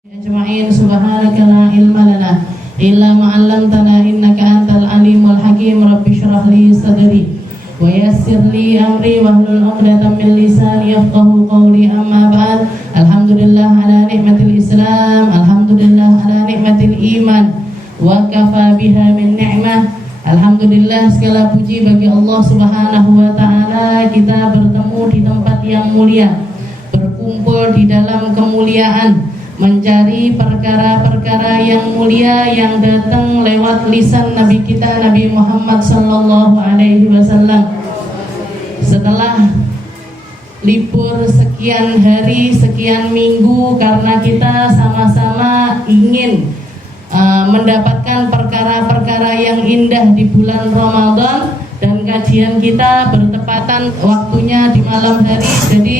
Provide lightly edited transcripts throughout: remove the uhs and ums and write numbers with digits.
Ajma'in subhanaka la ilma lana illa ma 'allamtana innaka antal alimul hakim. Rabbi shrah li sadri wa yassir li amri wahlul 'uqdatam min lisani yafqahu qawli. Amma ba'd. Alhamdulillah ala nikmatil Islam, alhamdulillah ala nikmatil iman, wa kafa biha min ni'mah. Alhamdulillah, segala puji bagi Allah Subhanahu wa taala. Kita bertemu di tempat yang mulia, berkumpul di dalam kemuliaan, mencari perkara-perkara yang mulia yang datang lewat lisan Nabi kita Nabi Muhammad sallallahu alaihi wasallam. Setelah libur sekian hari, sekian minggu, karena kita sama-sama ingin mendapatkan perkara-perkara yang indah di bulan Ramadan, dan kajian kita bertepatan waktunya di malam hari, jadi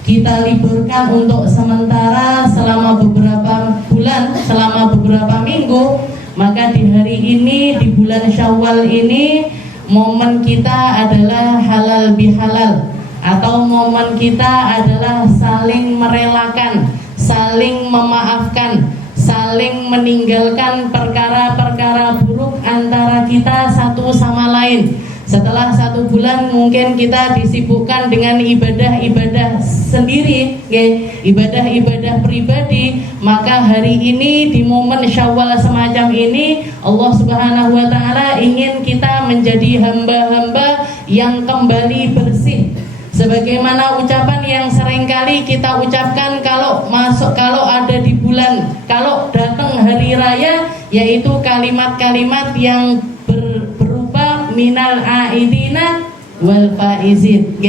kita liburkan untuk sementara selama beberapa bulan, selama beberapa minggu. Maka di hari ini, di bulan Syawal ini, momen kita adalah halal bihalal, atau momen kita adalah saling merelakan, saling memaafkan, saling meninggalkan perkara-perkara buruk antara kita satu sama lain. Setelah 1 bulan mungkin kita disibukkan dengan ibadah-ibadah sendiri, ibadah-ibadah pribadi. Maka hari ini di momen Syawal semacam ini, Allah Subhanahu wa taala ingin kita menjadi hamba-hamba yang kembali bersih. Sebagaimana ucapan yang seringkali kita ucapkan kalau ada di bulan, kalau datang hari raya, yaitu kalimat-kalimat yang berupa minal aidina wal faizin.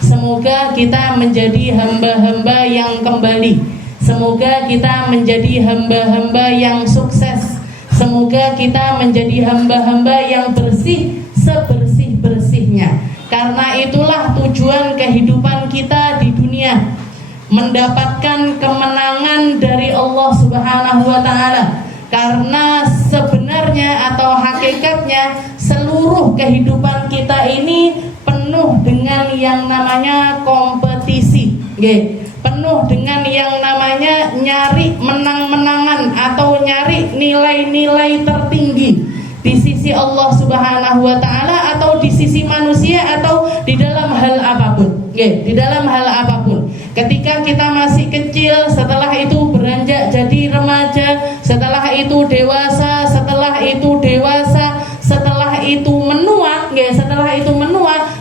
Semoga kita menjadi hamba-hamba yang kembali. Semoga kita menjadi hamba-hamba yang sukses. Semoga kita menjadi hamba-hamba yang bersih sebersih-bersihnya. Karena itulah tujuan kehidupan kita di dunia, mendapatkan kemenangan dari Allah Subhanahu wa taala. Karena sebenarnya atau hakikatnya seluruh kehidupan kita ini penuh dengan yang namanya kompetisi, penuh dengan yang namanya nyari menang-menangan atau nyari nilai-nilai tertinggi di sisi Allah Subhanahu wa taala, atau di sisi manusia, atau di dalam hal apapun. Di dalam hal apapun. Ketika kita masih kecil, setelah itu beranjak jadi remaja, setelah itu dewasa, setelah itu dewasa, setelah itu menua,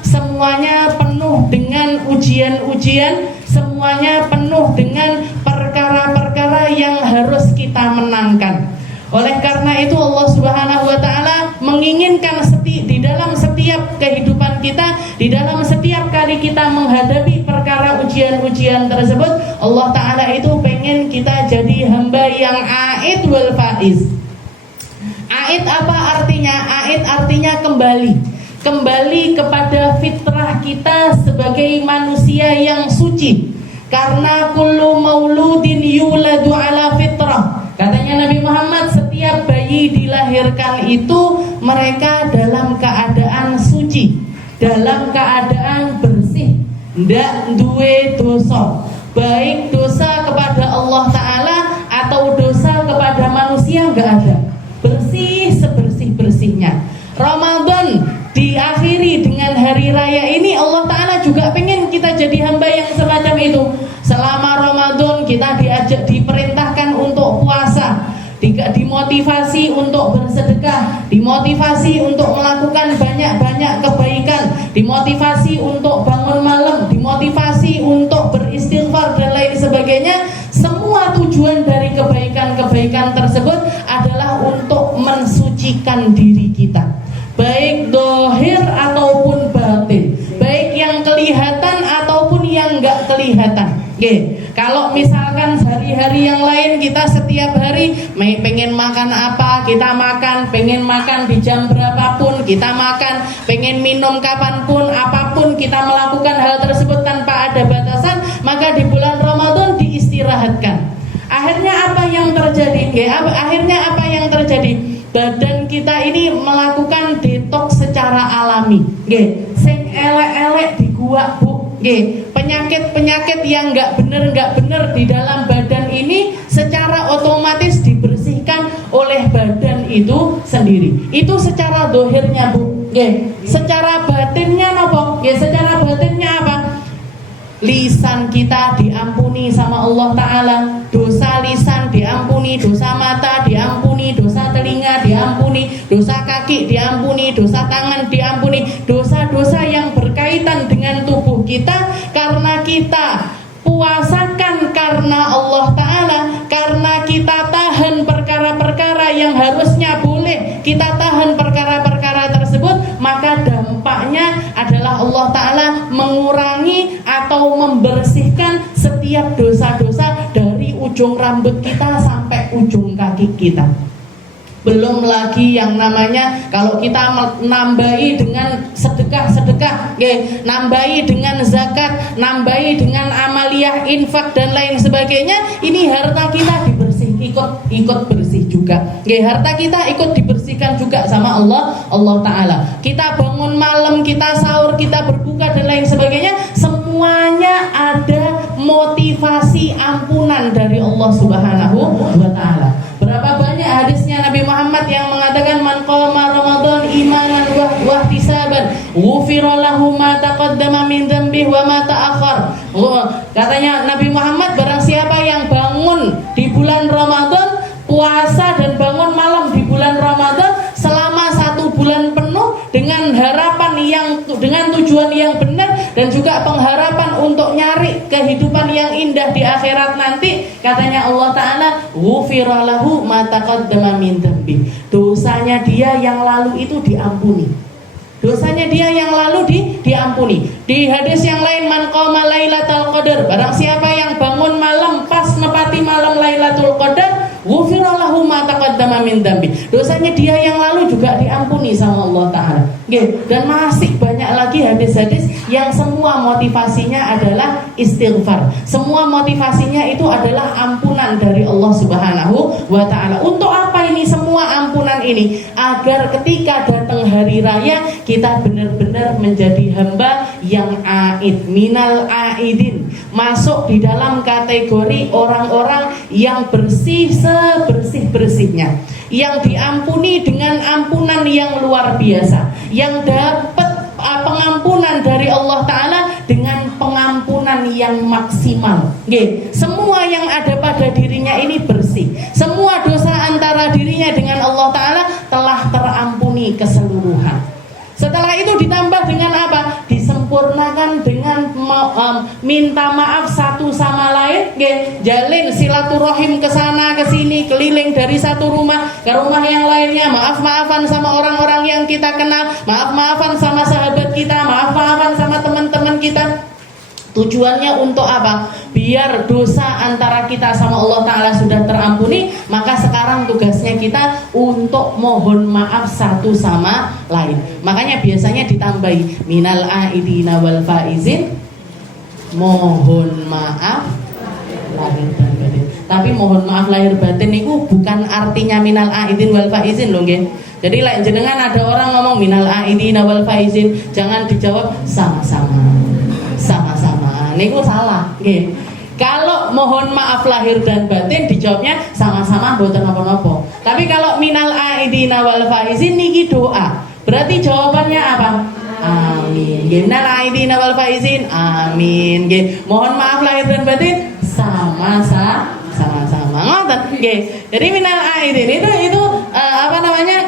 semuanya penuh dengan ujian-ujian, semuanya penuh dengan perkara-perkara yang harus kita menangkan. Oleh karena itu Allah Subhanahu wa taala menginginkan di dalam setiap kehidupan kita, di dalam setiap kali kita menghadapi perkara ujian-ujian tersebut, Allah taala itu pengen kita jadi hamba yang aid wal faiz. Aid apa artinya? Aid artinya kembali. Kembali kepada fitrah kita sebagai manusia yang suci. Karena kullu mauludin yuladu ala fitrah. Katanya Nabi Muhammad, setiap bayi dilahirkan itu mereka dalam keadaan suci, dalam keadaan bersih, ndak duwe dosa, baik dosa kepada Allah Ta'ala atau dosa kepada manusia, nggak ada. Bersih sebersih-bersihnya. Ramadan diakhiri dengan hari raya ini, Allah Ta'ala juga pengen kita jadi hamba yang semacam itu. Selama Ramadan kita diperintahkan untuk puasa, dimotivasi untuk bersedekah, dimotivasi untuk melakukan banyak-banyak kebaikan, dimotivasi untuk bangun malam, dimotivasi untuk beristighfar dan lain sebagainya. Semua tujuan dari kebaikan-kebaikan tersebut adalah untuk mensucikan diri kita, baik dohir ataupun batin, baik yang kelihatan ataupun yang enggak kelihatan. Kalau misalkan hari-hari yang lain kita setiap hari pengen makan apa, kita makan, pengen makan di jam berapapun kita makan, pengen minum kapanpun, apapun kita melakukan hal tersebut tanpa ada batasan, maka di bulan Ramadan diistirahatkan. Akhirnya apa yang terjadi? Akhirnya apa yang terjadi? Badan kita ini melakukan detox secara alami. Sing elek-elek diguak, Bu. Penyakit-penyakit yang nggak bener di dalam badan ini secara dohirnya Bu. Secara batinnya nopo? Secara batinnya apa? Lisan kita diampuni sama Allah Ta'ala, dosa lisan diampuni, dosa mata diampuni, dosa telinga diampuni, dosa kaki diampuni, dosa tangan diampuni, dosa-dosa yang berkaitan dengan tubuh kita karena kita puasakan karena Allah Ta'ala, karena kita tahan perkara-perkara yang harusnya boleh kita tahan perkara-perkara tersebut, maka dampaknya adalah Allah Ta'ala mengurangi atau membersihkan setiap dosa-dosa dari ujung rambut kita sampai ujung kaki kita. Belum lagi yang namanya kalau kita nambahi dengan sedekah-sedekah, nambahi dengan zakat, nambahi dengan amaliyah infak dan lain sebagainya, ini harta kita ikut bersih juga. Harta kita ikut dibersihkan juga sama Allah Ta'ala. Kita bangun malam, kita sahur, kita berbuka dan lain sebagainya, semuanya ada motivasi ampunan dari Allah Subhanahu wa Ta'ala. Berapa banyak hadisnya Nabi Muhammad yang mengatakan man qama Ramadan imanan wa ihtisaban ghufira lahu ma taqaddama min dzambihi wa ma ta'akhkhar. Katanya Nabi Muhammad, barang siapa yang bangun di bulan Ramadan, puasa dan bangun malam di bulan Ramadan selama 1 bulan penuh dengan harapan dengan tujuan yang benar dan juga pengharapan untuk nyari kehidupan yang indah di akhirat nanti, katanya Allah Ta'ala ghufira lahu ma taqaddama min dzambi. Dosanya dia yang lalu itu diampuni. Dosanya dia yang lalu diampuni. Di hadis yang lain man qama lailatul qadar, barang siapa yang bangun malam pas nepati malam Lailatul Qadar, ghufira lahu ma taqaddama min dzambi. Dosanya dia yang lalu juga diampuni sama Allah Ta'ala. Dan masih banyak lagi hadis-hadis yang semua motivasinya adalah istighfar. Semua motivasinya itu adalah ampunan dari Allah Subhanahu wa Ta'ala. Untuk apa ini semua ampunan ini? Agar ketika datang hari raya kita benar-benar menjadi hamba yang aid, minal aidin, masuk di dalam kategori orang-orang yang bersih sebersih-bersihnya, yang diampuni dengan ampunan yang luar biasa, yang dapat pengampunan dari Allah Ta'ala dengan pengampunan yang maksimal. Semua yang ada pada dirinya ini bersih, semua dosa antara dirinya dengan Allah Ta'ala telah terampuni keseluruhan. Setelah itu ditambah dengan apa? Disempurnakan dengan minta maaf satu sama lain, jalin silaturahim ke sana ke sini, keliling dari satu rumah ke rumah yang lainnya, maaf-maafan sama orang-orang yang kita kenal, maaf-maafan sama sahabat kita, maaf-maafan sama teman-teman kita. Tujuannya untuk apa? Biar dosa antara kita sama Allah Ta'ala sudah terampuni, maka sekarang tugasnya kita untuk mohon maaf satu sama lain. Makanya biasanya ditambahi minal aidina wal faizin, mohon maaf lahir dan batin. Tapi mohon maaf lahir batin itu bukan artinya minal aidin wal faizin loh, nggih. Jadi jenengan ada orang ngomong minal aidina wal faizin, jangan dijawab sama-sama. Niku salah, nggih. Kalau mohon maaf lahir dan batin dijawabnya sama-sama mboten napa-napa. Tapi kalau minal aidina wal faizin niki doa. Berarti jawabannya apa? Amin. Nggih, minal aidina wal faizin. Amin. Nggih. Mohon maaf lahir dan batin sama-sama. Ngoten, nggih. Jadi minal aidin itu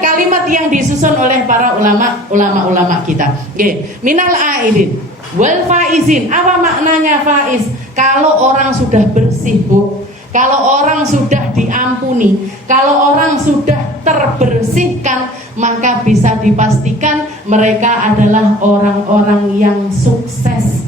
kalimat yang disusun oleh para ulama kita. Nggih. Minal aidin wal faizin, apa maknanya faiz? Kalau orang sudah bersih, Bu, kalau orang sudah diampuni, kalau orang sudah terbersihkan, maka bisa dipastikan mereka adalah orang-orang yang sukses.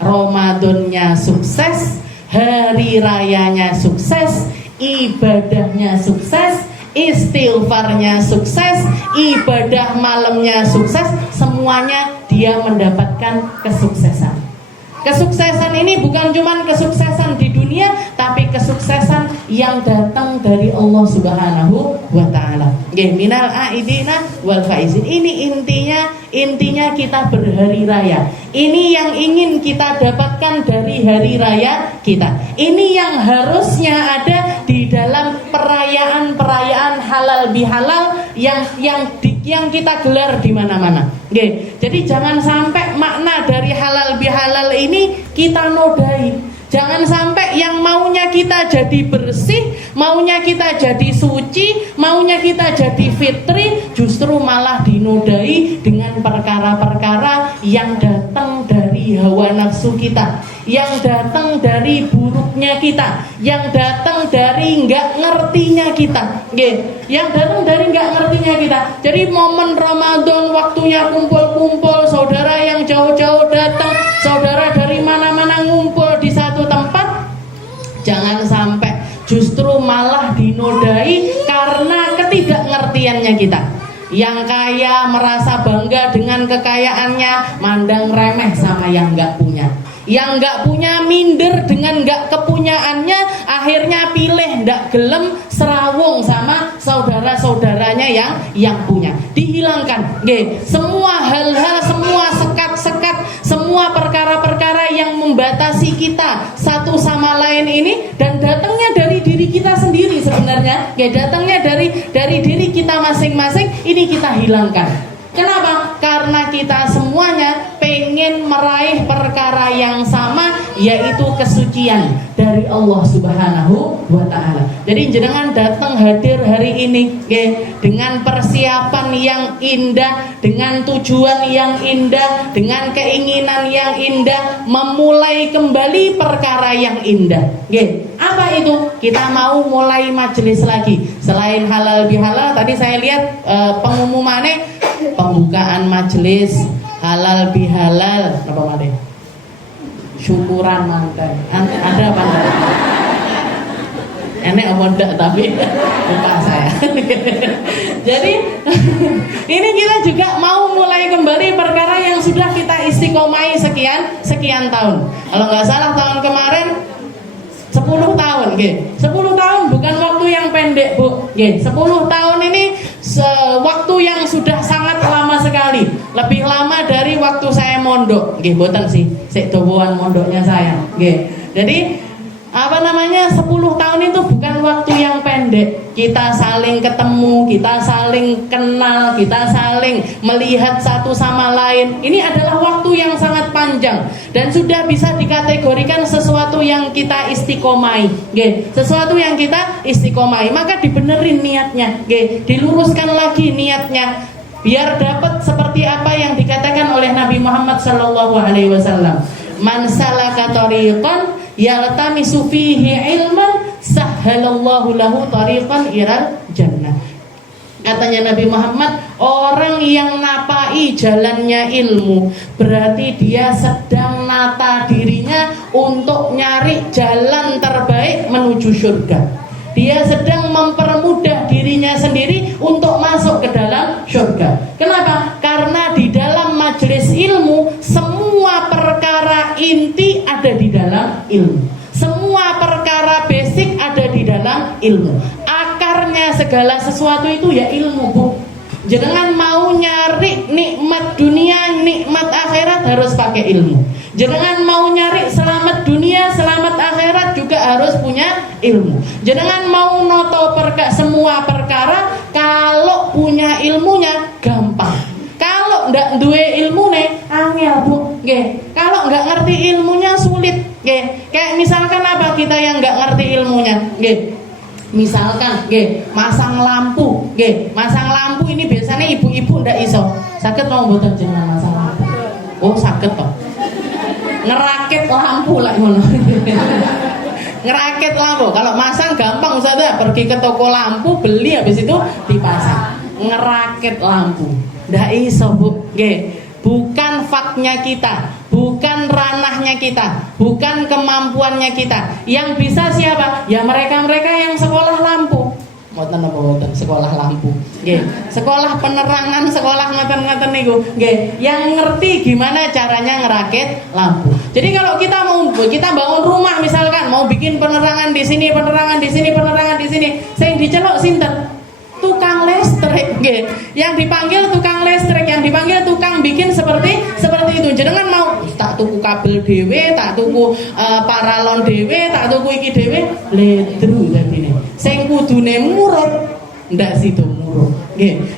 Ramadannya sukses, hari rayanya sukses, ibadahnya sukses, istighfarnya sukses, ibadah malamnya sukses, semuanya dia mendapatkan kesuksesan. Kesuksesan ini bukan cuma kesuksesan di dunia, tapi kesuksesan yang datang dari Allah Subhanahu wa Ta'ala. Minal aidina wal faizin. Ini intinya kita berhari raya. Ini yang ingin kita dapatkan dari hari raya kita. Ini yang harusnya ada di dalam perayaan-perayaan halal bihalal yang yang kita gelar di mana-mana. Nggih. Jadi jangan sampai makna dari halal bihalal ini kita nodai. Jangan sampai yang maunya kita jadi bersih, maunya kita jadi suci, maunya kita jadi fitri, justru malah dinodai dengan perkara-perkara yang datang dari hawa nafsu kita, yang datang dari buruknya kita, yang datang dari nggak ngertinya kita, yang datang dari nggak ngertinya kita. Jadi momen Ramadan, waktunya kumpul-kumpul, saudara yang jauh-jauh datang, saudara dari mana-mana ngumpul di satu tempat, jangan sampai justru malah dinodai karena ketidakngertiannya kita. Yang kaya merasa bangga dengan kekayaannya, mandang remeh sama yang nggak punya. Yang nggak punya minder dengan nggak kepunyaannya, akhirnya pilih nggak gelem serawung sama saudara-saudaranya yang punya. Dihilangkan, semua hal-hal, semua sekat-sekat, semua perkara-perkara yang membatasi kita satu sama lain ini, dan datangnya dari diri kita sendiri sebenarnya, datangnya dari diri kita masing-masing, ini kita hilangkan. Kenapa? Karena kita semuanya pengen meraih perkara yang sama, yaitu kesucian dari Allah Subhanahu wa Ta'ala. Jadi jenengan datang hadir hari ini dengan persiapan yang indah, dengan tujuan yang indah, dengan keinginan yang indah, memulai kembali perkara yang indah. Apa itu? Kita mau mulai majelis lagi. Selain halal bihalal, tadi saya lihat pengumumannya, pembukaan majelis halal bihalal apa made? Syukuran mantan. Ada apa enggak? Enek apa enggak, tapi lupa saya. Jadi ini kita juga mau mulai kembali perkara yang sudah kita istiqomai sekian tahun. Kalau nggak salah tahun kemarin 10 tahun, 10 tahun bukan waktu yang pendek, Bu. 10 tahun ini waktu yang sudah sangat lama sekali. Lebih lama dari waktu saya mondok. Boten sih, sik doboan mondoknya saya. Jadi 10 tahun itu bukan waktu yang pendek. Kita saling ketemu, kita saling kenal, kita saling melihat satu sama lain. Ini adalah waktu yang sangat panjang dan sudah bisa dikategorikan sesuatu yang kita istiqomai. Sesuatu yang kita istiqomai, maka dibenerin niatnya, diluruskan lagi niatnya, biar dapat seperti apa yang dikatakan oleh Nabi Muhammad SAW. Man salaka tariqan yaltamisu fihi ilman sahhalallahu lahu tariqan ilal jannah. Katanya Nabi Muhammad, orang yang napai jalannya ilmu, berarti dia sedang nata dirinya untuk nyari jalan terbaik menuju surga. Dia sedang mempermudah dirinya sendiri untuk masuk ke dalam surga. Kenapa? Karena di dalam majelis ilmu, semua perkara inti ada di dalam ilmu. Semua perkara basic ada di dalam ilmu. Akarnya segala sesuatu itu ya ilmu, Bu. Jangan mau nyari nikmat dunia, nikmat akhirat harus pakai ilmu. Jangan mau nyari selamat dunia, selamat akhirat juga harus punya ilmu. Jangan mau noto semua perkara, kalau punya ilmunya gampang. Kalau ndak duwe ilmune angel, Bu. Kalau nggak ngerti ilmunya sulit. Kayak misalkan apa kita yang nggak ngerti ilmunya, misalkan masang lampu, masang lampu ini biasanya ibu-ibu ndak iso. Sakit mau mboten jenengan masang lampu? Oh, sakit toh. Ngerakit lampu lah ngono. Ngerakit lampu. Kalau masang gampang, Ustaz, pergi ke toko lampu, beli, habis itu dipasang. Ngerakit lampu ndak iso, Bu. Bukan faknya kita, bukan ranahnya kita, bukan kemampuannya kita. Yang bisa siapa? Ya mereka-mereka yang sekolah lampu. Mboten apa mboten sekolah lampu. Sekolah penerangan, sekolah ngaten-ngaten niku. Yang ngerti gimana caranya ngerakit lampu. Jadi kalau kita bangun rumah misalkan, mau bikin penerangan di sini, penerangan di sini, penerangan di sini, sing diceluk sinten? Tukang listrik. Yang dipanggil tukang listrik, yang dipanggil tukang bikin seperti itu. Jenengan mau tak tuku kabel dhewe, tak tuku paralon dhewe, tak tuku iki dhewe, ledru dadine. Sing kudune murut ndak sido murut.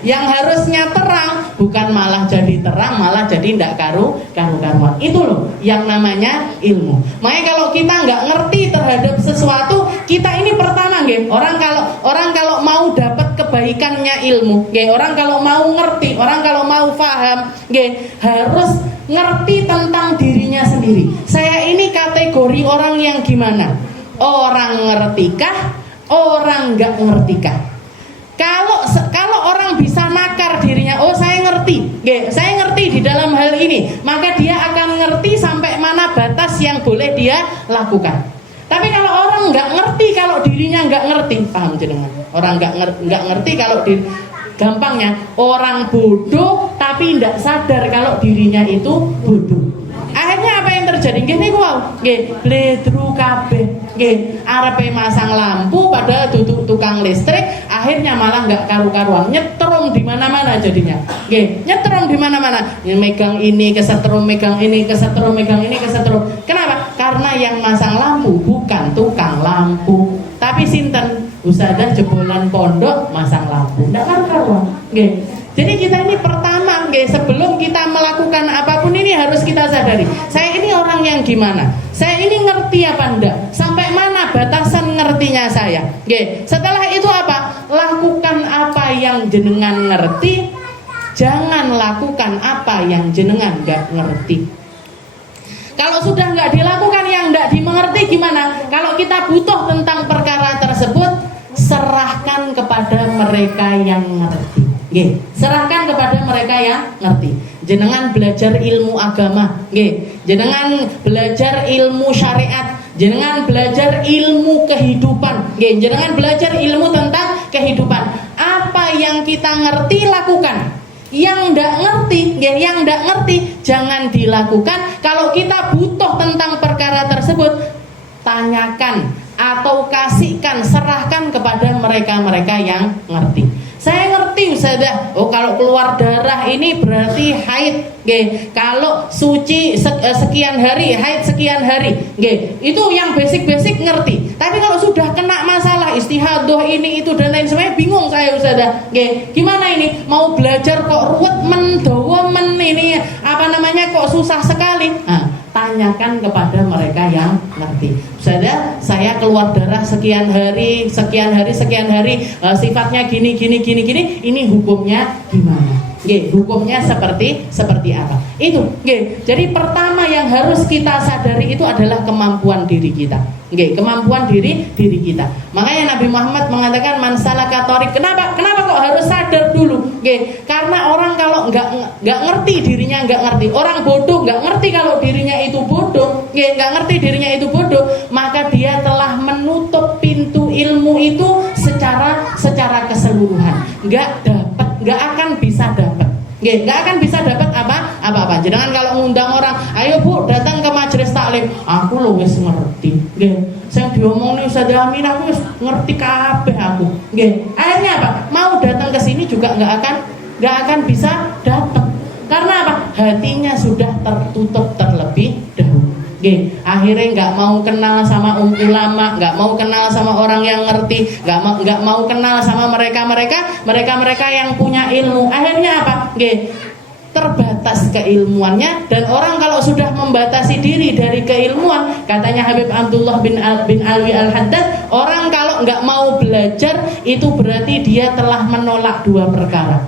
Yang harusnya terang bukan malah jadi terang, malah jadi ndak karuan. Itu loh yang namanya ilmu. Makanya kalau kita nggak ngerti terhadap sesuatu, kita ini pertama orang kalau mau dapat kebaikannya ilmu, orang kalau mau ngerti, orang kalau mau paham, harus ngerti tentang dirinya sendiri. Saya ini kategori orang yang gimana? Orang ngertikah? Orang nggak ngertikah? Kalau orang bisa nakar dirinya, oh saya ngerti, saya ngerti di dalam hal ini, maka dia akan ngerti sampai mana batas yang boleh dia lakukan. Tapi kalau orang nggak ngerti, kalau dirinya nggak ngerti, paham jenengan? Orang nggak ngerti kalau gampangnya orang bodoh tapi tidak sadar kalau dirinya itu bodoh. Akhirnya apa yang terjadi? Gini bledru kabeh, arepe masang lampu padahal duduk tukang listrik, akhirnya malah nggak karu-karuan, nyetrum di mana-mana jadinya. Nyetrum di mana-mana, megang ini kesetrum, megang ini kesetrum, megang ini kesetrum. Kenapa? Karena yang masang lampu bukan tukang lampu, tapi sinten usaha jebolan pondok masang lampu, nggak karu-karuan. Jadi kita ini pertama, sebelum kita melakukan apapun ini harus kita sadari, saya ini orang yang gimana? Saya ini ngerti apa enggak? Sampai mana batasan ngertinya saya? Setelah itu apa? Lakukan apa yang jenengan ngerti, jangan lakukan apa yang jenengan enggak ngerti. Kalau sudah nggak dilakukan yang nggak dimengerti gimana? Kalau kita butuh tentang perkara tersebut, serahkan kepada mereka yang ngerti. Serahkan kepada mereka yang ngerti. Jenengan belajar ilmu agama, jenengan belajar ilmu syariat, jenengan belajar ilmu kehidupan, jenengan belajar ilmu tentang kehidupan. Apa yang kita ngerti lakukan. Yang ndak ngerti, jangan dilakukan. Kalau kita butuh tentang perkara tersebut, tanyakan atau kasihkan, serahkan kepada mereka-mereka yang ngerti. Saya ngerti Ustazah, oh kalau keluar darah ini berarti haid, kalau suci sekian hari, haid sekian hari, itu yang basic-basic ngerti. Tapi kalau sudah kena masalah istihadah ini itu dan lain sebagainya, bingung saya Ustazah. Gimana ini? Mau belajar kok ruwet ini kok susah sekali. Tanyakan kepada mereka yang ngerti. Saya keluar darah sekian hari, sifatnya gini, ini hukumnya gimana? Hukumnya seperti apa? Itu. Jadi pertama yang harus kita sadari itu adalah kemampuan diri kita. Kemampuan diri kita. Makanya Nabi Muhammad mengatakan man salaka thoriq. Kenapa kok harus sadar dulu? Karena orang kalau nggak ngerti dirinya nggak ngerti. Orang bodoh nggak ngerti kalau dirinya itu bodoh. Nggak ngerti dirinya itu bodoh, maka dia telah menutup pintu ilmu itu secara keseluruhan. Nggak akan bisa dapat. Nggak akan bisa dapat apa-apa. Jangan kalau ngundang orang, ayo Bu datang ke majelis taklim, aku lo wis ngerti. Saya diomongin Ustazah Aminah, aku wis ngerti kabeh aku. Akhirnya apa? Mau datang ke sini juga nggak akan bisa datang. Karena apa? Hatinya sudah tertutup terlebih dahulu. Akhirnya nggak mau kenal sama ulama, nggak mau kenal sama orang yang ngerti, nggak mau kenal sama mereka yang punya ilmu. Akhirnya apa? Terbatas keilmuannya. Dan orang kalau sudah membatasi diri dari keilmuan, katanya Habib Abdullah bin Alwi Al-Haddad, orang kalau nggak mau belajar itu berarti dia telah menolak dua perkara.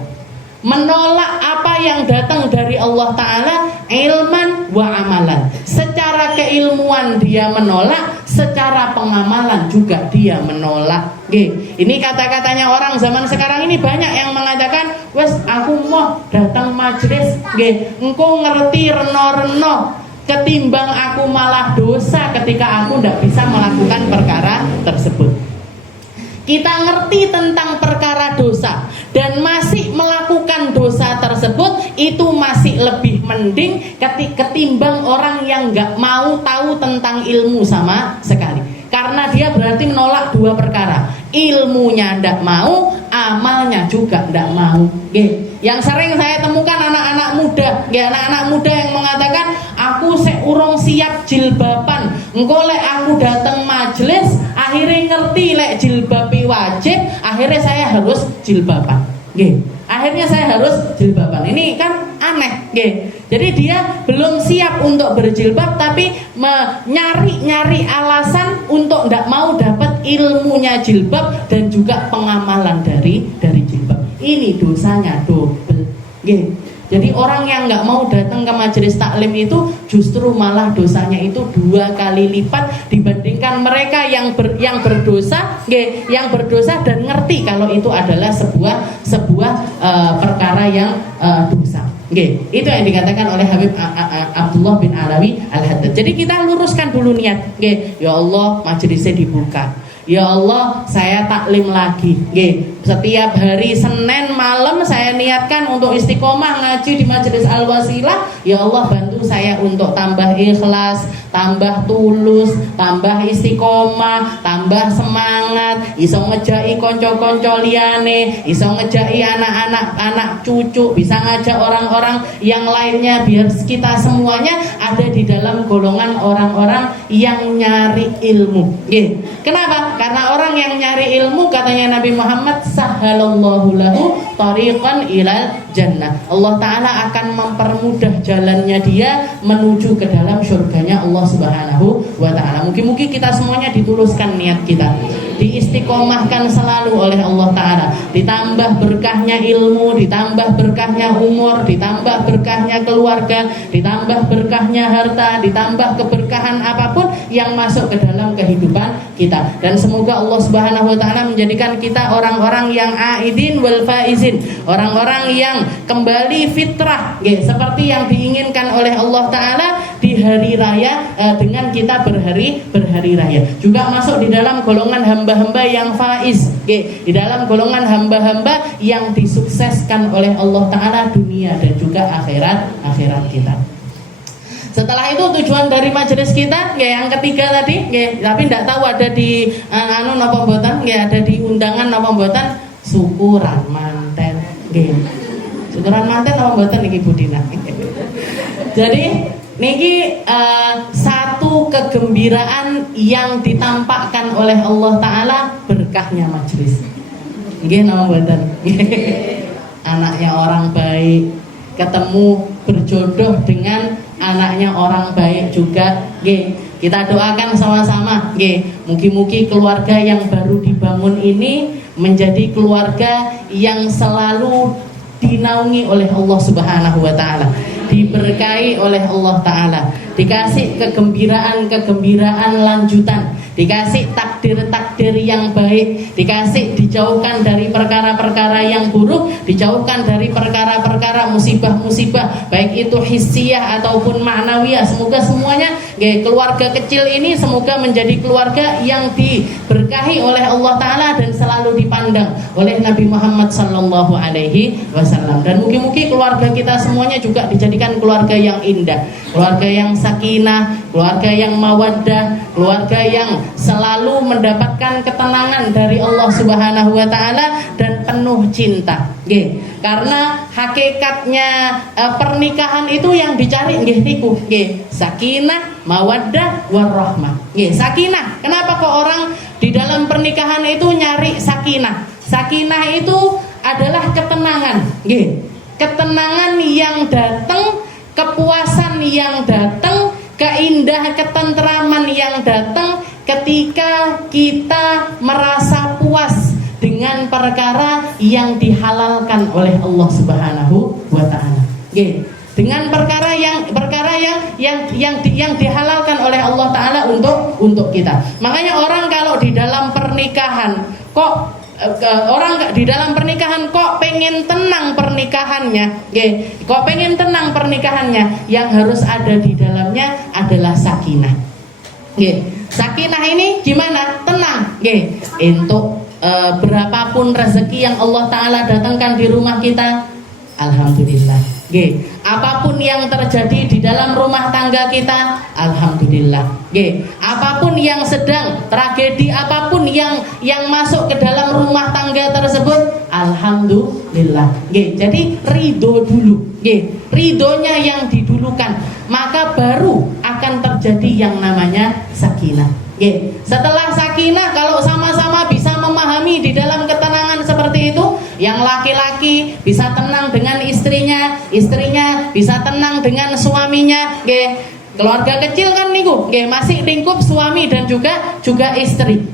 Menolak apa yang datang dari Allah Ta'ala, ilman wa amalan. Secara keilmuan dia menolak, secara pengamalan juga dia menolak. Ini kata-katanya orang zaman sekarang ini banyak yang mengatakan, wes aku mau datang majelis, engkau ngerti reno-reno, ketimbang aku malah dosa ketika aku tidak bisa melakukan perkara tersebut. Kita ngerti tentang perkara dosa dan masih melakukan dosa tersebut, itu masih lebih mending ketimbang orang yang nggak mau tahu tentang ilmu sama sekali. Karena dia berarti menolak dua perkara, ilmunya ndak mau, amalnya juga ndak mau. Yang sering saya temukan anak-anak muda yang mengatakan, aku urung siap jilbaban, engko lek aku datang majelis akhirnya ngerti lek jilbabi wajib, akhirnya saya harus jilbaban. Nggih. Akhirnya saya harus jilbaban. Ini kan aneh, nggih. Jadi dia belum siap untuk berjilbab tapi nyari alasan untuk tidak mau dapat ilmunya jilbab dan juga pengamalan dari jilbab. Ini dosanya double, nggih. Jadi orang yang nggak mau datang ke majelis taklim itu justru malah dosanya itu 2 kali lipat dibandingkan mereka yang berdosa, yang berdosa dan ngerti kalau itu adalah sebuah perkara yang dosa. Itu yang dikatakan oleh Habib Abdullah bin Alawi Al-Haddad. Jadi kita luruskan dulu niat. Ya Allah, majelisnya dibuka. Ya Allah, saya taklim lagi. Setiap hari Senin malam saya niatkan untuk istiqomah ngaji di Majelis Al-Wasilah. Ya Allah, bantu saya untuk tambah ikhlas, tambah tulus, tambah istiqomah, tambah semangat, iso ngejai konco-konco liyane, iso ngejai anak-anak cucu, bisa ngajak orang-orang yang lainnya, biar kita semuanya ada di dalam golongan orang-orang yang nyari ilmu. Kenapa? Karena orang yang nyari ilmu, katanya Nabi Muhammad, sahhalallahu lahu tariqan ilal jannah. Allah Ta'ala akan mempermudah jalannya dia menuju ke dalam surganya Allah Subhanahu wa Ta'ala. Mungkin kita semuanya dituluskan niat kita, diistiqomahkan selalu oleh Allah Ta'ala, ditambah berkahnya ilmu, ditambah berkahnya umur, ditambah berkahnya keluarga, ditambah berkahnya harta, ditambah keberkahan apapun yang masuk ke dalam kehidupan kita. Dan semoga Allah Subhanahu wa Ta'ala menjadikan kita orang-orang yang aidin wal faizin, orang-orang yang kembali fitrah, seperti yang diinginkan oleh Allah Ta'ala di hari raya, dengan kita berhari raya. Juga masuk di dalam golongan hamba-hamba yang faiz, di dalam golongan hamba-hamba yang disukseskan oleh Allah Ta'ala dunia dan juga akhirat kita. Setelah itu tujuan dari majelis kita, yang ketiga tadi, tapi tidak tahu ada di napa mboten, ada di undangan napa mboten, syukuran manten, syukuran manten napa mboten niki Bu Dina. Jadi niki satu kegembiraan yang ditampakkan oleh Allah Ta'ala, berkahnya majelis. Nggih napa mboten? Anaknya orang baik ketemu berjodoh dengan anaknya orang baik juga. Kita doakan sama-sama. Mugi-mugi keluarga yang baru dibangun ini menjadi keluarga yang selalu dinaungi oleh Allah Subhanahu wa Ta'ala, diberkahi oleh Allah Ta'ala, dikasih kegembiraan lanjutan, dikasih takdir yang baik, dikasih dijauhkan dari perkara-perkara yang buruk, dijauhkan dari perkara-perkara musibah-musibah, baik itu hissiyah ataupun ma'nawiyah. Semoga semuanya keluarga kecil ini semoga menjadi keluarga yang diberkahi oleh Allah Ta'ala dan selalu dipandang oleh Nabi Muhammad sallallahu alaihi wasallam. Dan mungkin keluarga kita semuanya juga dijadikan keluarga yang indah, keluarga yang sakinah, keluarga yang mawaddah, keluarga yang selalu mendapatkan ketenangan dari Allah Subhanahu wa Ta'ala dan penuh cinta. Karena hakikatnya pernikahan itu yang dicari niku sakinah, mawaddah, warahmah. Sakinah. Kenapa kok orang di dalam pernikahan itu nyari sakinah? Sakinah itu adalah ketenangan. Ketenangan yang datang, kepuasan yang datang, keindahan, ketentraman yang datang ketika kita merasa puas dengan perkara yang dihalalkan oleh Allah Subhanahu wa Ta'ala. Dengan perkara yang dihalalkan oleh Allah Ta'ala untuk kita. Makanya orang kalau di dalam pernikahan kok pengen tenang pernikahannya, yang harus ada di dalamnya adalah sakinah. Sakinah ini gimana? Tenang. Untuk berapapun rezeki yang Allah Ta'ala datangkan di rumah kita, alhamdulillah. Apapun yang terjadi di dalam rumah tangga kita, alhamdulillah. Apapun yang sedang tragedi, apapun yang masuk ke dalam rumah tangga tersebut, alhamdulillah. Jadi ridho dulu. Ridhonya yang didulukan, maka baru akan terjadi yang namanya sakinah. Setelah sakinah, kalau sama-sama bisa memahami di dalam ketenangan seperti itu, yang laki-laki bisa tenang dengan istrinya bisa tenang dengan suaminya, nggih. Keluarga kecil kan niku, masih lingkup suami dan juga istri.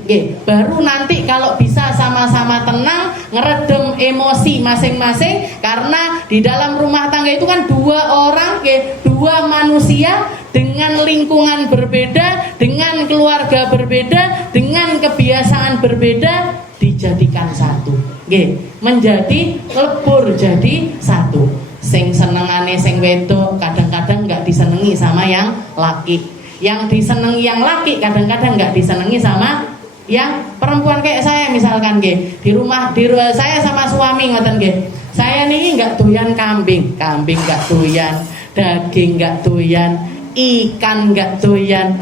Baru nanti kalau bisa sama-sama tenang, ngeredem emosi masing-masing, karena di dalam rumah tangga itu kan dua orang, dua manusia dengan lingkungan berbeda, dengan keluarga berbeda, dengan kebiasaan berbeda, dijadikan satu. Menjadi lebur jadi satu. Sing senengane sing wedok kadang-kadang nggak disenengi sama yang laki, yang disenengi yang laki kadang-kadang nggak disenengi sama yang perempuan. Kayak saya misalkan di rumah saya sama suami ngoten saya nih nggak doyan kambing nggak doyan, daging nggak doyan, ikan nggak doyan,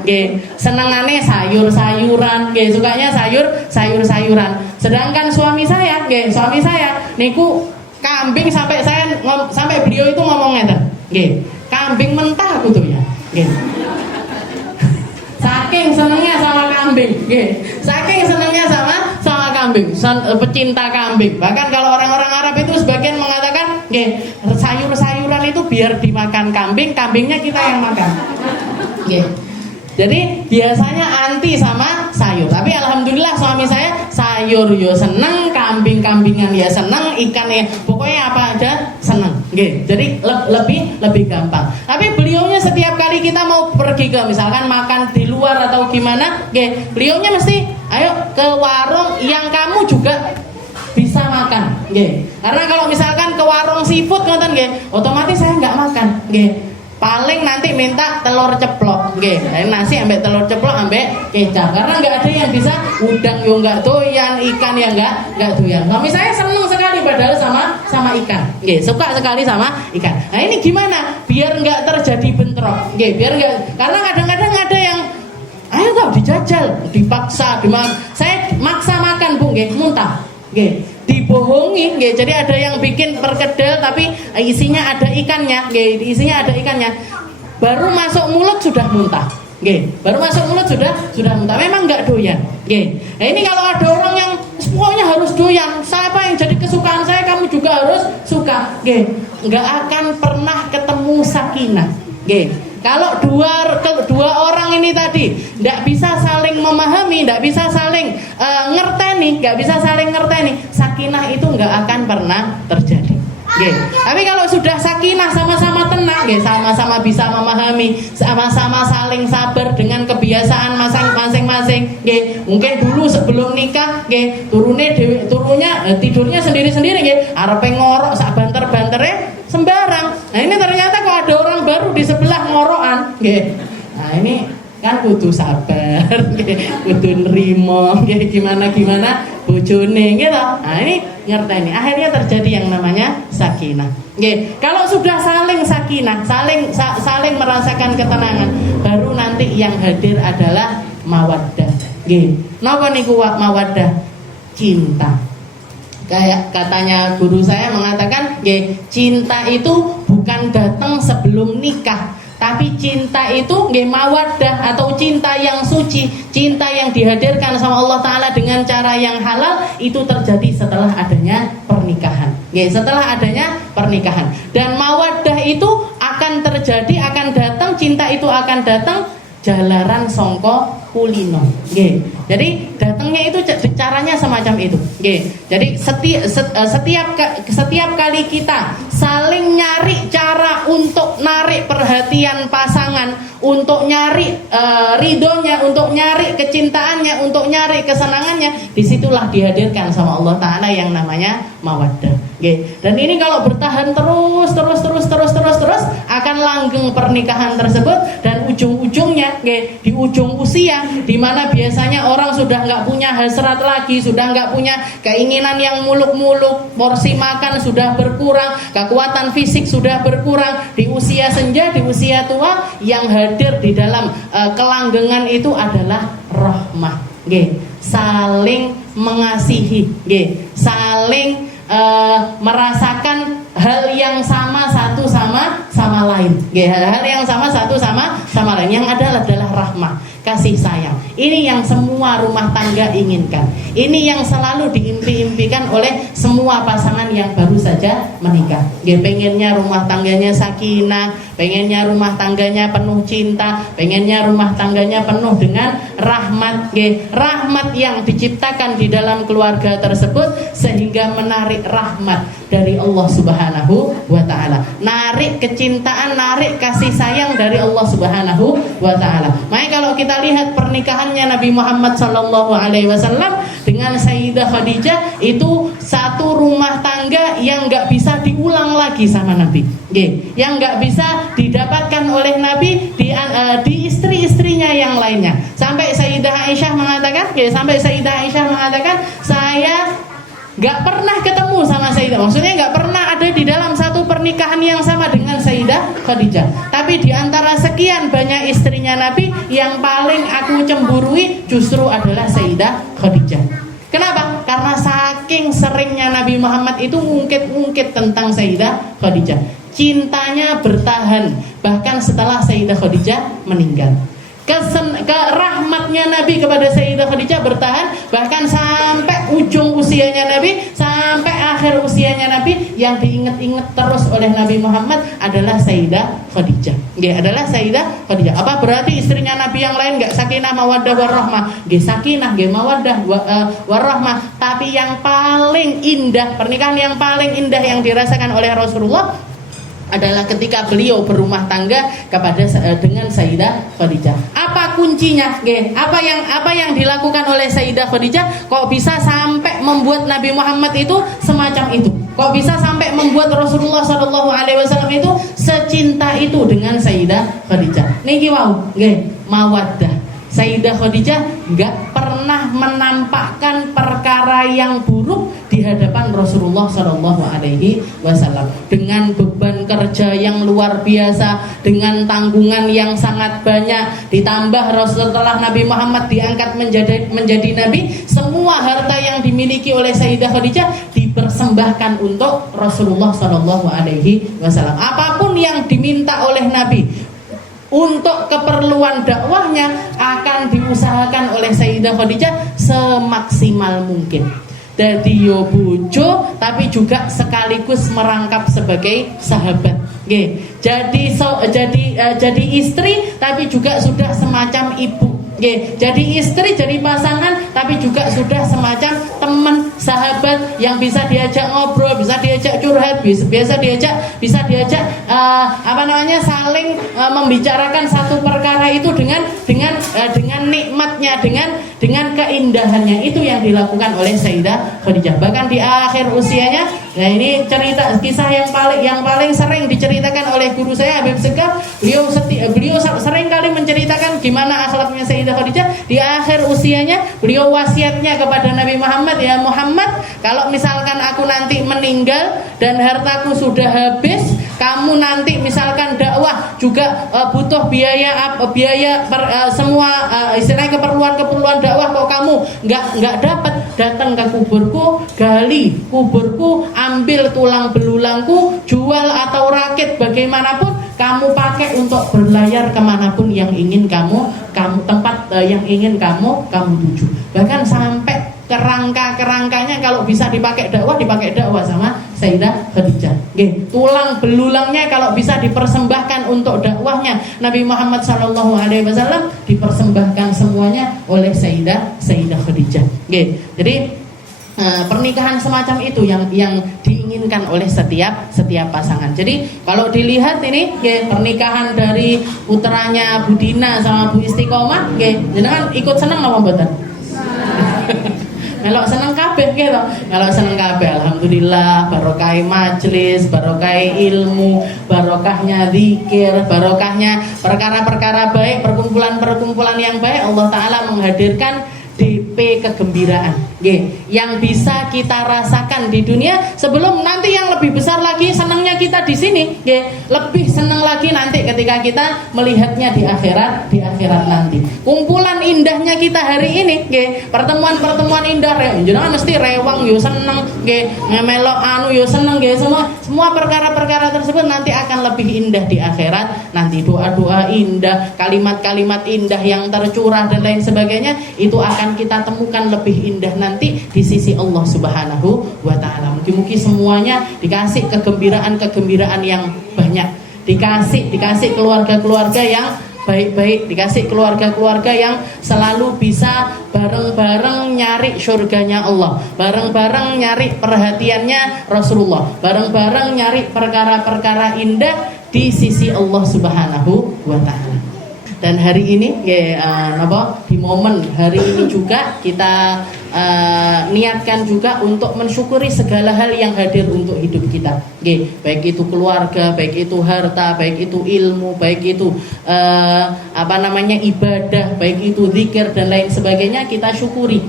senengane sayur-sayuran, sukanya sayur-sayuran. Sedangkan suami saya niku kambing sampai beliau itu ngomong ngeten, kambing mentah aku tuh ya, saking senengnya sama kambing, saking senengnya sama kambing, pecinta kambing. Bahkan kalau orang-orang Arab itu sebagian mengatakan, sayur-sayuran itu biar dimakan kambing, kambingnya kita yang makan. Jadi biasanya anti sama sayur. Tapi alhamdulillah suami saya sayur yo seneng, kambing-kambingan ya seneng, ikan ya pokoknya apa aja seneng. Jadi lebih gampang. Tapi beliaunya setiap kali kita mau pergi ke misalkan makan di luar atau gimana, beliaunya mesti ayo ke warung yang kamu juga bisa makan. Karena kalau misalkan ke warung seafood ngoten otomatis saya nggak makan. Paling nanti minta telur ceplok, nasi ambek telur ceplok ambek kecap, karena nggak ada yang bisa udang yo nggak doyan, ikan ya nggak doyan. Suami saya seneng sekali padahal sama ikan, suka sekali sama ikan. Nah ini gimana biar nggak terjadi bentrok, biar nggak, karena kadang-kadang ada yang ayo kau dijajal, dipaksa, saya maksa makan bu, muntah, dibohongi, jadi ada yang bikin perkedel tapi isinya ada ikannya, baru masuk mulut sudah muntah, baru masuk mulut sudah muntah, memang nggak doyan. Nah ini kalau ada orang yang pokoknya harus doyan, siapa yang jadi kesukaan saya kamu juga harus suka, nggak akan pernah ketemu sakinah. Kalau dua orang ini tadi tidak bisa saling memahami, tidak bisa saling ngerteni, sakinah itu nggak akan pernah terjadi. Tapi kalau sudah sakinah, sama-sama tenang, sama-sama bisa memahami, sama-sama saling sabar dengan kebiasaan masing-masing. Mungkin dulu sebelum nikah, tidurnya sendiri-sendiri, arepe ngorok sak banter-bantere sembarang. Nah ini ternyata kok ada orang baru di sebelah ngorokan, nah ini kan kudu sabar, kudu nrimo, gimana bojone gitu. Nah ini ngerteni, akhirnya terjadi yang namanya sakinah. Kalau sudah saling sakinah, saling merasakan ketenangan, baru nanti yang hadir adalah mawaddah. Napa niku mawaddah? Cinta. Kayak katanya guru saya mengatakan, cinta itu bukan datang sebelum nikah, tapi cinta itu mawaddah atau cinta yang suci, cinta yang dihadirkan sama Allah Ta'ala dengan cara yang halal, itu terjadi setelah adanya pernikahan. Setelah adanya pernikahan. Dan mawaddah itu akan terjadi, akan datang, cinta itu akan datang jalaran songko kulino. Jadi datangnya itu caranya semacam itu. Jadi setiap kali kita saling nyari cara untuk narik perhatian pasangan, untuk nyari ridhonya, untuk nyari kecintaannya, untuk nyari kesenangannya, disitulah dihadirkan sama Allah Ta'ala yang namanya mawaddah. Dan ini kalau bertahan terus akan langgeng pernikahan tersebut, dan ujung-ujungnya di ujung usia, di mana biasanya orang sudah nggak punya hasrat lagi, sudah nggak punya keinginan yang muluk-muluk, porsi makan sudah berkurang, kekuatan fisik sudah berkurang, di usia senja, di usia tua, yang hadir di dalam kelanggengan itu adalah rahmah, saling mengasihi, saling merasakan hal yang sama satu sama lain, hal yang sama satu sama lain, yang adalah rahmah, kasih sayang. Ini yang semua rumah tangga inginkan, ini yang selalu diimpi-impi diinginkan oleh semua pasangan yang baru saja menikah. Nggih, pengennya rumah tangganya sakinah, pengennya rumah tangganya penuh cinta, pengennya rumah tangganya penuh dengan rahmat. Nggih, rahmat yang diciptakan di dalam keluarga tersebut sehingga menarik rahmat dari Allah Subhanahu wa taala. Narik kecintaan, narik kasih sayang dari Allah Subhanahu wa taala. Makanya kalau kita lihat pernikahannya Nabi Muhammad sallallahu alaihi wasallam dengan Sayyidah Khadijah, itu satu rumah tangga yang enggak bisa diulang lagi sama Nabi. Nggih, yang enggak bisa didapatkan oleh Nabi di istri-istrinya yang lainnya. Sampai Sayyidah Aisyah mengatakan, saya gak pernah ketemu sama Sayyidah, maksudnya gak pernah ada di dalam satu pernikahan yang sama dengan Sayyidah Khadijah. Tapi di antara sekian banyak istrinya Nabi, yang paling aku cemburui justru adalah Sayyidah Khadijah. Kenapa? Karena saking seringnya Nabi Muhammad itu ngungkit-ngungkit tentang Sayyidah Khadijah. Cintanya bertahan bahkan setelah Sayyidah Khadijah meninggal. Rahmatnya Nabi kepada Sayyidah Khadijah bertahan bahkan sampai ujung usianya Nabi, sampai akhir usianya Nabi. Yang diingat-ingat terus oleh Nabi Muhammad adalah Sayyidah Khadijah. Nggih, adalah Sayyidah Khadijah. Apa berarti istrinya Nabi yang lain enggak sakinah mawaddah warahmah? Nggih, sakinah, nggih mawaddah warahmah. Tapi yang paling indah, pernikahan yang paling indah yang dirasakan oleh Rasulullah adalah ketika beliau berumah tangga dengan Sayyidah Khadijah. Apa kuncinya? Apa yang dilakukan oleh Sayyidah Khadijah kok bisa sampai membuat Nabi Muhammad itu semacam itu? Kok bisa sampai membuat Rasulullah SAW itu secinta itu dengan Sayyidah Khadijah? Niki wau, nggih, mawaddah. Sayyidah Khadijah enggak pernah menampakkan perkara yang buruk di hadapan Rasulullah SAW. Dengan beban kerja yang luar biasa, dengan tanggungan yang sangat banyak, ditambah setelah Nabi Muhammad diangkat menjadi Nabi, semua harta yang dimiliki oleh Sayyidah Khadijah dipersembahkan untuk Rasulullah SAW. Apapun yang diminta oleh Nabi untuk keperluan dakwahnya akan diusahakan oleh Sayyidah Khadijah semaksimal mungkin. Jadi yo bojo tapi juga sekaligus merangkap sebagai sahabat. Nggih. Jadi istri tapi juga sudah semacam ibu. Nggih. Jadi istri, jadi pasangan tapi juga sudah semacam teman, sahabat yang bisa diajak ngobrol, bisa diajak curhat, bisa diajak saling membicarakan satu perkara itu dengan nikmatnya, dengan keindahannya. Itu yang dilakukan oleh Sayyidah Khadijah. Bahkan di akhir usianya, nah ini kisah yang paling sering diceritakan oleh guru saya Habib Segaf. Beliau sering kali menceritakan gimana akhlaknya Sayyidah Khadijah. Di akhir usianya beliau wasiatnya kepada Nabi Muhammad, ya Muhammad, kalau misalkan aku nanti meninggal dan hartaku sudah habis, kamu nanti misalkan dakwah juga butuh biaya semua istilahnya keperluan dakwah, kok kamu nggak dapat, datang ke kuburku, gali kuburku, ambil tulang belulangku, jual atau rakit bagaimanapun, kamu pakai untuk berlayar kemanapun yang ingin kamu tempat yang ingin kamu tuju. Bahkan sampai kerangkanya kalau bisa dipakai dakwah sama Sayyidah Khadijah. Nggih, tulang belulangnya kalau bisa dipersembahkan untuk dakwahnya Nabi Muhammad SAW, dipersembahkan semuanya oleh Sayyidah Khadijah. Nggih. Jadi pernikahan semacam itu yang diinginkan oleh setiap pasangan. Jadi kalau dilihat ini pernikahan dari putranya Bu Dina sama Bu Istiqomah, jenengan ikut seneng apa mboten? Kalau seneng kabeh gitu. Kalau seneng kabeh alhamdulillah, barokah majelis, barokah ilmu, barokahnya zikir, barokahnya perkara-perkara baik, perkumpulan-perkumpulan yang baik. Allah taala menghadirkan DP kegembiraan yang bisa kita rasakan di dunia sebelum nanti yang lebih besar lagi senangnya kita di sini, lebih senang lagi nanti ketika kita melihatnya di akhirat nanti. Kumpulan indahnya kita hari ini, pertemuan indah, jangan mesti rewang yo seneng, ngemelok anu yo seneng, semua perkara-perkara tersebut nanti akan lebih indah di akhirat nanti. Doa-doa indah, kalimat-kalimat indah yang tercurah dan lain sebagainya itu akan kita temukan lebih indah nanti nanti di sisi Allah Subhanahu wa taala. Mungkin semuanya dikasih kegembiraan yang banyak, dikasih keluarga-keluarga yang baik-baik, dikasih keluarga-keluarga yang selalu bisa bareng-bareng nyari surganya Allah, bareng-bareng nyari perhatiannya Rasulullah, bareng-bareng nyari perkara-perkara indah di sisi Allah Subhanahu wa taala. Dan hari ini di momen hari ini juga kita niatkan juga untuk mensyukuri segala hal yang hadir untuk hidup kita. Baik itu keluarga, baik itu harta, baik itu ilmu, baik itu ibadah, baik itu zikir dan lain sebagainya, kita syukuri.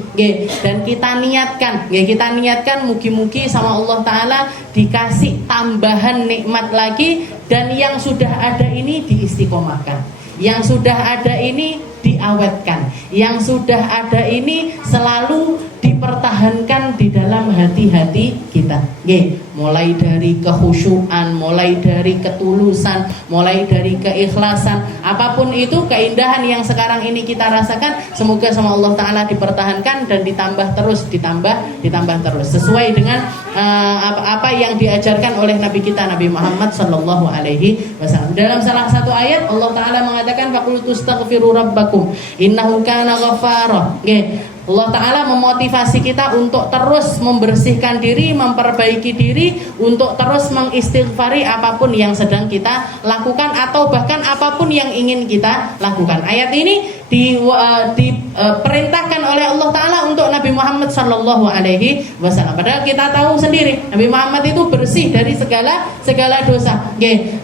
Dan kita niatkan mugi-mugi sama Allah taala dikasih tambahan nikmat lagi, dan yang sudah ada ini diistiqomahkan, yang sudah ada ini diawetkan, yang sudah ada ini selalu dipertahankan di dalam hati-hati kita. Mulai dari kekhusyuan, mulai dari ketulusan, mulai dari keikhlasan, apapun itu keindahan yang sekarang ini kita rasakan, semoga sama Allah taala dipertahankan dan ditambah terus sesuai dengan apa yang diajarkan oleh Nabi kita Nabi Muhammad sallallahu alaihi wasallam. Dalam salah satu ayat Allah taala mengatakan faqultu astaghfiru rabbakum innahu kana ghaffara. Allah Ta'ala memotivasi kita untuk terus membersihkan diri, memperbaiki diri, untuk terus mengistighfari apapun yang sedang kita lakukan atau bahkan apapun yang ingin kita lakukan. Ayat ini diperintahkan oleh Allah Ta'ala untuk Nabi Muhammad Sallallahu Alaihi Wasallam. Padahal kita tahu sendiri Nabi Muhammad itu bersih dari segala dosa.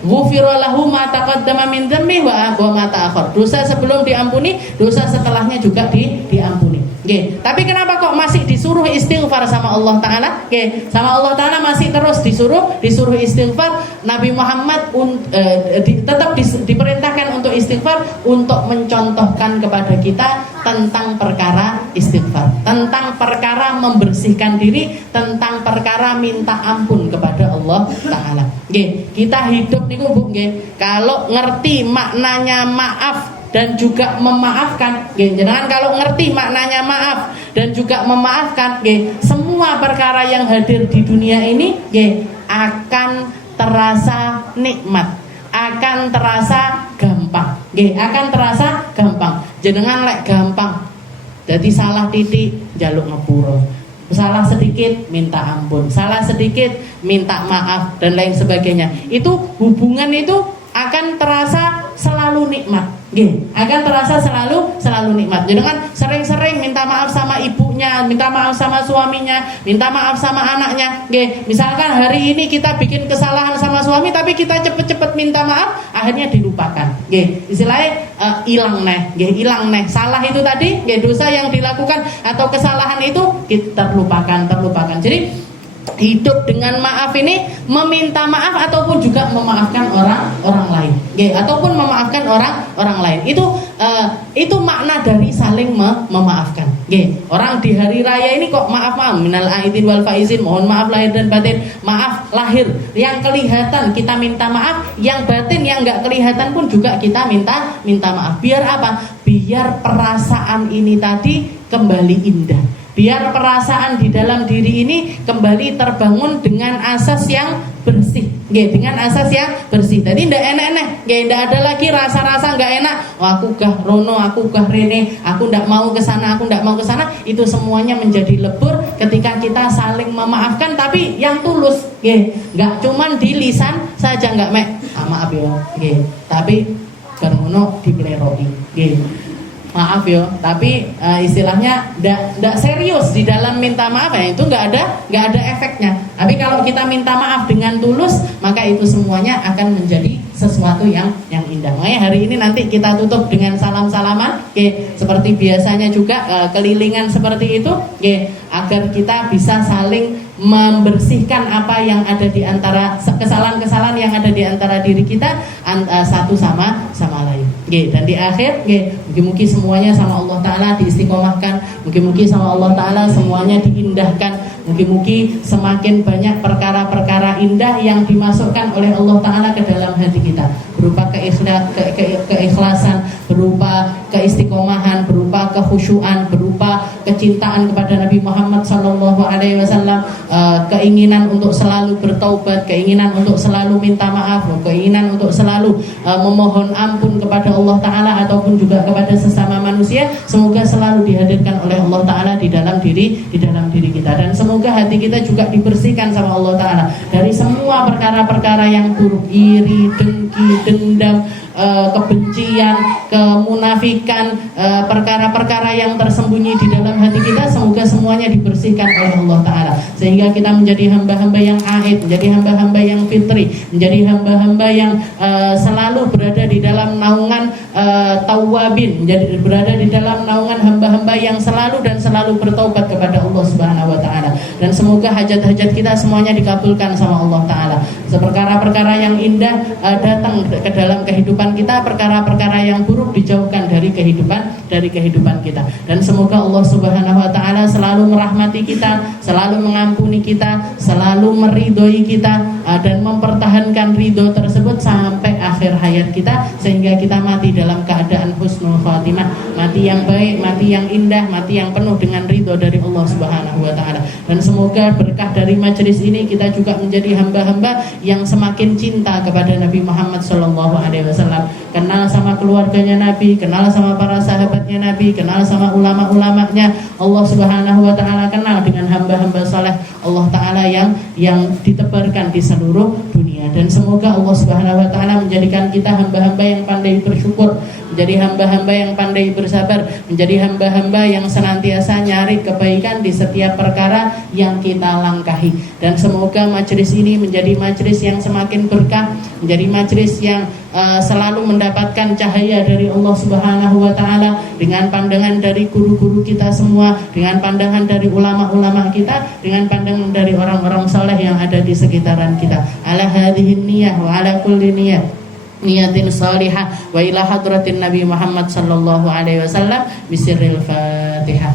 Ghufira lahu ma taqaddama min dzambi wa ma ta'akhkhar. Dosa sebelum diampuni, dosa setelahnya juga diampuni. Tapi kenapa kok masih disuruh istighfar sama Allah Ta'ala? Sama Allah Ta'ala masih terus disuruh istighfar. Nabi Muhammad tetap diperintahkan untuk istighfar, untuk mencontohkan kepada kita tentang perkara istighfar, tentang perkara membersihkan diri, tentang perkara minta ampun kepada Allah Ta'ala. Kita hidup niku Bu, kalau ngerti maknanya maaf dan juga memaafkan, jangan kalau ngerti maknanya maaf dan juga memaafkan, semua perkara yang hadir di dunia ini akan terasa nikmat, akan terasa gampang, jenengan lek gampang jadi salah titik jaluk ngepuro, salah sedikit minta ampun, salah sedikit minta maaf dan lain sebagainya. Itu hubungan itu akan terasa selalu nikmat, akan terasa selalu nikmat. Jangan sering-sering minta maaf sama ibunya, minta maaf sama suaminya, minta maaf sama anaknya. Misalkan hari ini kita bikin kesalahan sama suami, tapi kita cepet-cepet minta maaf, akhirnya dilupakan. Istilahnya hilang neh. Salah itu tadi, dosa yang dilakukan atau kesalahan itu kita terlupakan. Jadi hidup dengan maaf ini meminta maaf ataupun juga memaafkan orang lain, ataupun memaafkan orang lain. Itu makna dari saling memaafkan. Orang di hari raya ini kok maaf minal aidin wal faizin, mohon maaf lahir dan batin. Maaf lahir yang kelihatan kita minta maaf, yang batin yang enggak kelihatan pun juga kita minta maaf. Biar apa? Biar perasaan ini tadi kembali indah. Biar perasaan di dalam diri ini kembali terbangun dengan asas yang bersih, dengan asas yang bersih. Jadi ndak enak-enak, ndak ada lagi rasa-rasa nggak enak. Aku gah rono, aku gah rene, aku ndak mau ke sana. Itu semuanya menjadi lebur ketika kita saling memaafkan, tapi yang tulus, nggak cuman di lisan saja, nggak maaf ya, tapi bermono dipleroi, maaf yo, tapi istilahnya ndak serius di dalam minta maaf, itu nggak ada efeknya. Tapi kalau kita minta maaf dengan tulus, maka itu semuanya akan menjadi sesuatu yang indah. Makanya hari ini nanti kita tutup dengan salam-salaman, seperti biasanya juga kelilingan seperti itu, agar kita bisa saling membersihkan apa yang ada di antara kesalahan-kesalahan yang ada di antara diri kita satu sama lain. Dan di akhir, mungkin semuanya sama Allah Ta'ala diistiqomahkan, mungkin sama Allah Ta'ala semuanya diindahkan, mungkin semakin banyak perkara-perkara indah yang dimasukkan oleh Allah Ta'ala ke dalam hati kita, berupa keikhlasan, berupa keistiqomahan, berupa kekhusyuan, berupa kecintaan kepada Nabi Muhammad SAW, keinginan untuk selalu bertaubat, keinginan untuk selalu minta maaf, keinginan untuk selalu memohon ampun kepada Allah Ta'ala ataupun juga kepada sesama manusia, semoga selalu dihadirkan oleh Allah Ta'ala di dalam diri kita. Dan semoga hati kita juga dibersihkan sama Allah Ta'ala dari semua perkara-perkara yang buruk, iri, dengki, dendam, kebencian, kemunafikan, perkara-perkara yang tersembunyi di dalam hati kita, semoga semuanya dibersihkan oleh Allah Ta'ala, sehingga kita menjadi hamba-hamba yang aid, menjadi hamba-hamba yang fitri, menjadi hamba-hamba yang selalu berada di dalam naungan tawwabin, menjadi berada di dalam naungan hamba-hamba yang selalu bertaubat kepada Allah Subhanahu wa Ta'ala. Dan semoga hajat-hajat kita semuanya dikabulkan sama Allah Ta'ala. Perkara-perkara yang indah datang ke dalam kehidupan kita, perkara-perkara yang buruk dijauhkan dari kehidupan kita. Dan semoga Allah Subhanahu wa Ta'ala selalu merahmati kita, selalu mengampuni kita, selalu meridhoi kita, dan mempertahankan ridho tersebut sampai akhir hayat kita, sehingga kita mati dalam keadaan husnul khatimah, mati yang baik, mati yang indah, mati yang penuh dengan ridho dari Allah Subhanahu wa Ta'ala. Dan semoga berkah dari majelis ini kita juga menjadi hamba-hamba yang semakin cinta kepada Nabi Muhammad SAW, kenal sama keluarganya Nabi, kenal sama para sahabatnya Nabi, kenal sama ulama-ulamanya Allah Subhanahu wa Ta'ala, kenal dengan hamba-hamba saleh Allah Ta'ala yang ditebarkan di seluruh dunia. Dan semoga Allah Subhanahu wa Ta'ala menjadikan kita hamba-hamba yang pandai bersyukur, menjadi hamba-hamba yang pandai bersabar, menjadi hamba-hamba yang senantiasa nyari kebaikan di setiap perkara yang kita langkahi. Dan semoga majelis ini menjadi majelis yang semakin berkah, menjadi majelis yang selalu mendapatkan cahaya dari Allah Subhanahu wa Ta'ala, dengan pandangan dari guru-guru kita semua, dengan pandangan dari ulama-ulama kita, dengan pandangan dari orang-orang saleh yang ada di sekitaran kita. Ala hadhihi niyah wa ala kulli niyatin salihah wa ila hadratin Nabi Muhammad sallallahu alaihi wasallam bisirril Fatihah.